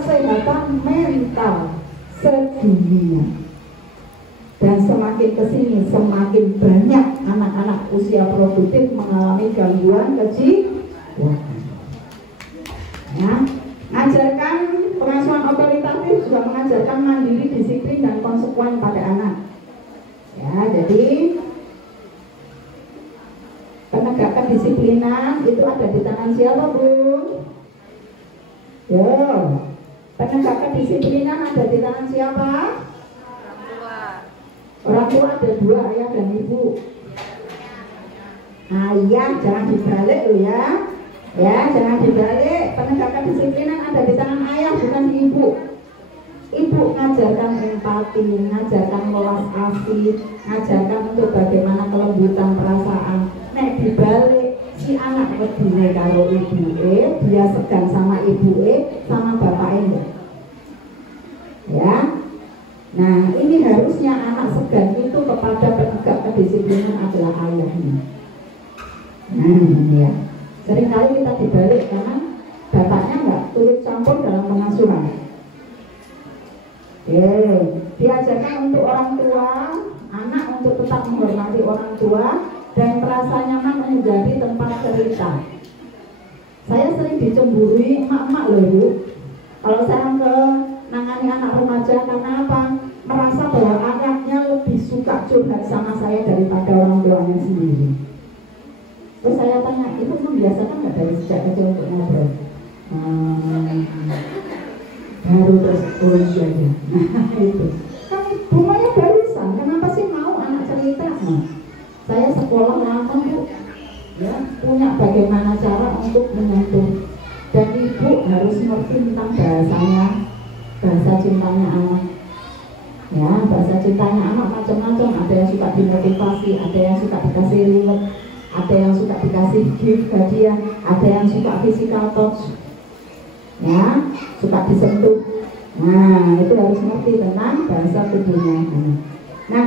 kesehatan mental sedunia. Dan semakin kesini semakin banyak anak-anak usia produktif mengalami gangguan kejiwaan. Ya, mengajarkan pengasuhan otoritatif juga mengajarkan mandiri, disiplin dan konsekuen pada anak. Ya, jadi penegakan disiplinan itu ada di tangan siapa, Bu? Yo, penegakan disiplinan ada di tangan siapa? Orang tua ada dua, ayah dan ibu. Ayah jangan dibalik lo ya. Ya, jangan dibalik. Penegakan disiplinan ada di tangan ayah, bukan di ibu. Ibu ngajarkan empati, ngajarkan welas asih, ngajarkan untuk bagaimana kelembutan perasaan. Nek dibalik si anak wedine karo ibuke, dia segan sama ibuke, sama bapaknya. Ya. Nah, ini harusnya anak segan itu kepada penegak kedisiplinan adalah ayahnya. Nah, ya. Seringkali kita dibalik karena bapaknya nggak turut campur dalam pengasuhan. Oke, diajarkan untuk orang tua, anak untuk tetap menghormati orang tua dan merasa nyaman menjadi tempat cerita. Saya sering dicemburui emak-emak loh, Bu. Kalau saya ke nangani anak remaja, karena apa? Merasa bahwa anaknya lebih suka curhat sama saya daripada orang tuanya sendiri. Terus saya tanya, itu membiasakan nggak dari sejak kecil untuk ngobrol? Baru terus aja. Nah itu kan bunganya barusan, kenapa sih mau anak cerita? Nah, saya sekolah lama, Bu, ya, punya bagaimana cara untuk menyentuh. Dan ibu harus ngerti tentang bahasanya, bahasa cintanya anak. Ya, bahasa cintanya anak macam-macam. Ada yang suka dimotivasi, ada yang suka dikasih reward, ada yang suka dikasih gift hadiah, ada yang suka physical touch, ya, suka disentuh. Nah, itu harus ngerti tentang bahasa tubuhnya. Nah,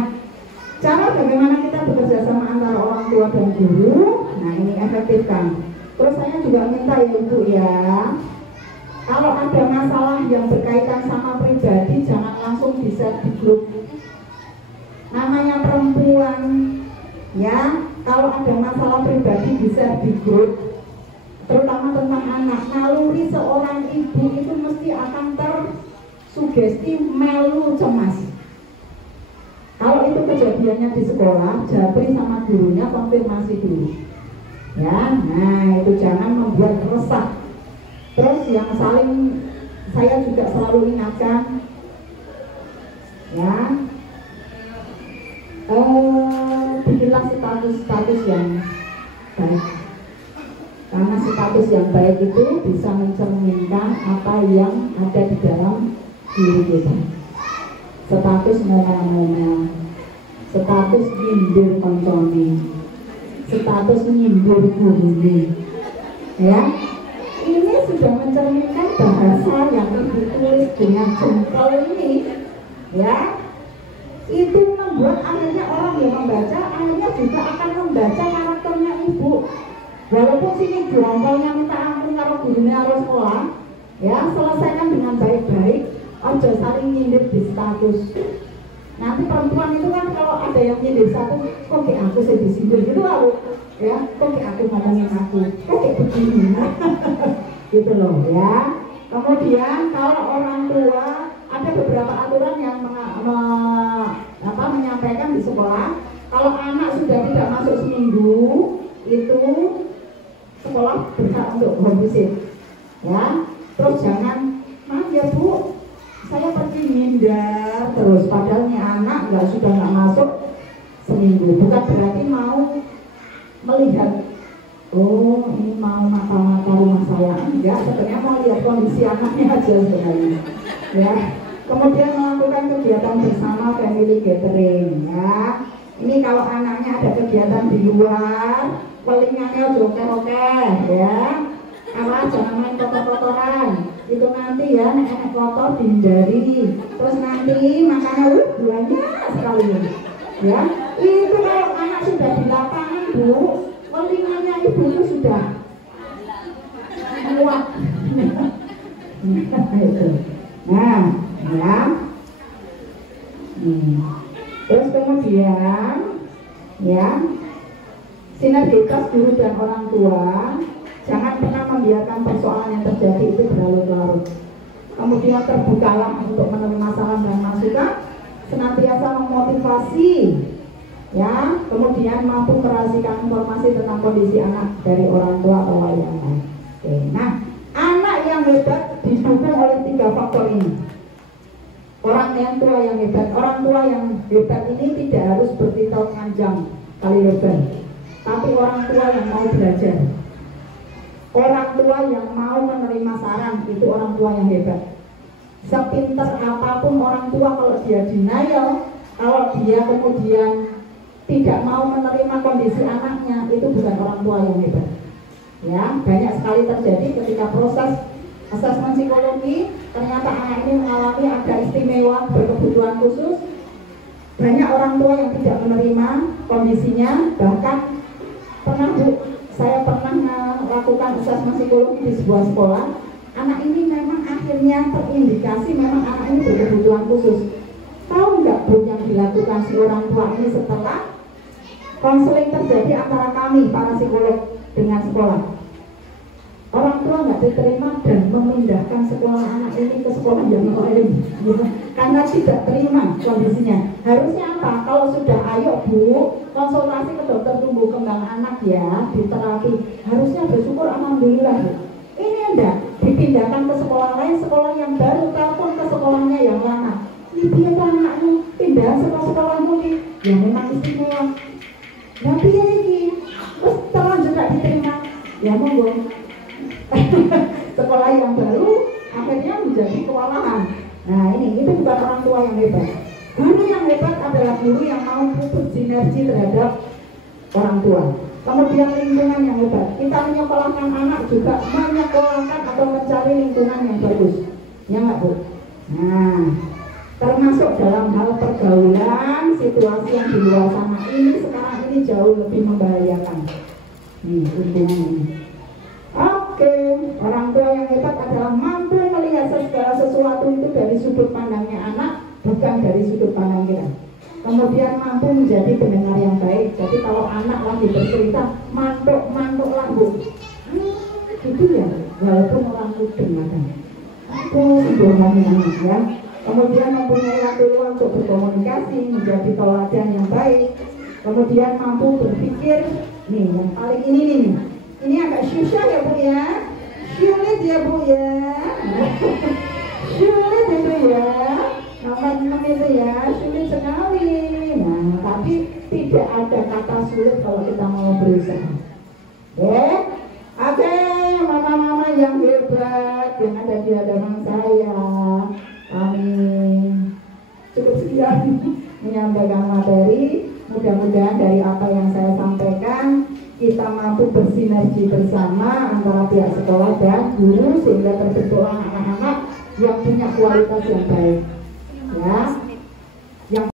cara bagaimana kita bekerja sama antara orang tua dan guru, nah ini efektif kan. Terus saya juga minta ya Ibu ya, kalau ada masalah yang berkaitan sama pribadi, jangan langsung di-share di grup. Namanya perempuan, ya, kalau ada masalah pribadi di-share di grup, terutama tentang anak, naluri seorang ibu itu mesti akan tersugesti malu cemas. Kalau itu kejadiannya di sekolah, japri sama gurunya, konfirmasi dulu. Ya, nah itu jangan membuat resah. Terus yang saya juga selalu ingatkan, ya, bikinlah status yang baik. Karena status yang baik itu bisa mencerminkan apa yang ada di dalam diri kita. Status ngomel-ngomel, status nyindir koncone, status nyindir gurune, ya. Ini sudah mencerminkan bahasa yang ditulis dengan jempol ini, ya. Itu membuat akhirnya orang yang membaca akhirnya juga akan membaca karakternya ibu. Walaupun sini jempolnya minta ampun kalau gurunya harus sekolah, ya, selesaikan dengan baik-baik. Ojo saling nyindir di status. Nanti perempuan itu kan kalau ada yang nyindir satu, kok kayak aku saya disindir gitu loh, ya, kok kayak aku ngomongin aku, kok kayak begini, gitu loh, ya. Kemudian kalau orang tua ada beberapa aturan yang menyampaikan di sekolah. Kalau anak sudah tidak masuk seminggu, itu sekolah berhak untuk home visit, ya. Terus jangan, maaf ya Bu, saya pergi ngindar terus, padahal nih anak sudah nggak masuk seminggu. Bukan berarti mau melihat, oh ini mau mata-mata rumah saya, enggak, sebenarnya mau lihat kondisi anaknya aja sebenarnya, ya. Kemudian melakukan kegiatan bersama family gathering, ya. Ini kalau anaknya ada kegiatan di luar, pelingannya oke, ya. Awas jangan main kotor-kotoran, itu nanti ya nek kotor dihindari. Terus nanti makanya banyak sekali, ya. Itu kalau anak sudah di lapangan Bu, telinganya ibu itu sudah kuat. Itu. Nah, ya. Terus kemudian, ya, sinergitas guru dan orang tua. Jangan pernah membiarkan persoalan yang terjadi itu berlarut-larut. Kemudian terbukalah untuk menerima saran dan masukan, senantiasa memotivasi, ya. Kemudian mampu merahasiakan informasi tentang kondisi anak dari orang tua atau wali yang lain. Oke. Nah, anak yang hebat didukung oleh 3 faktor ini. Orang yang tua yang hebat, orang tua yang hebat ini tidak harus bertitel panjang kali lebar, tapi orang tua yang mau belajar. Orang tua yang mau menerima saran, itu orang tua yang hebat. Sepintar apapun orang tua, kalau dia denial, kalau dia kemudian tidak mau menerima kondisi anaknya, itu bukan orang tua yang hebat. Ya, banyak sekali terjadi ketika proses asesmen psikologi, ternyata anak ini mengalami ada istimewa, berkebutuhan khusus. Banyak orang tua yang tidak menerima kondisinya, bahkan saya pernah melakukan asesmen psikologi di sebuah sekolah. Anak ini memang akhirnya terindikasi memang anak ini berkebutuhan khusus. Tahu nggak Bu yang dilakukan si orang tua ini setelah konseling terjadi antara kami para psikolog dengan sekolah? Orang tua nggak diterima dan memindahkan sekolah anak ini ke sekolah yang lain, karena tidak terima kondisinya. Harusnya apa? Kalau sudah, ayo Bu, konsultasi ke dokter tumbuh kembang anak ya, di terapi. Harusnya bersyukur, alhamdulillah Bu. Ini enggak, dipindahkan ke sekolah lain, sekolah yang baru, telepon ke sekolahnya yang lama. Ini dia anaknya pindah sekolah mungkin, ya memang istimewa. Tapi ya ini, terus terlanjur nggak diterima, ya monggo. Sekolah yang baru akhirnya menjadi kewalahan. Nah ini, itu bukan orang tua yang hebat. Guru yang hebat adalah guru yang mau bersinergi terhadap orang tua. Kemudian lingkungan yang hebat. Kita menyekolahkan anak juga menyekolahkan atau mencari lingkungan yang bagus. Ya nggak Bu? Nah, termasuk dalam hal pergaulan, situasi yang di luar sana ini sekarang ini jauh lebih membahayakan. Lingkungan ini. Oke, orang tua yang hebat adalah mampu melihat segala sesuatu itu dari sudut pandangnya anak, bukan dari sudut pandang kita. Kemudian mampu menjadi pendengar yang baik. Jadi kalau anak lagi bercerita, mantuk-mantuklah Bu. Gitu ya, walaupun orang mudeng kan. Itu hubungannya ya. Kemudian mempunyai waktu luang untuk berkomunikasi, menjadi teladan yang baik. Kemudian mampu berpikir, nih yang paling ini nih. Ini agak susah ya Bu ya, sulit ya Bu ya, sulit itu ya, nomor 6 itu ya, sulit sekali. Nah, tapi tidak ada kata sulit kalau kita mau berusaha. Oke, mama-mama yang hebat yang ada di hadapan saya, kami cukup sekian menyampaikan materi. Mudah-mudahan dari apa yang saya sampaikan kita mampu bersinergi bersama antara pihak sekolah dan guru sehingga terbentuklah anak-anak yang punya kualitas yang baik, ya.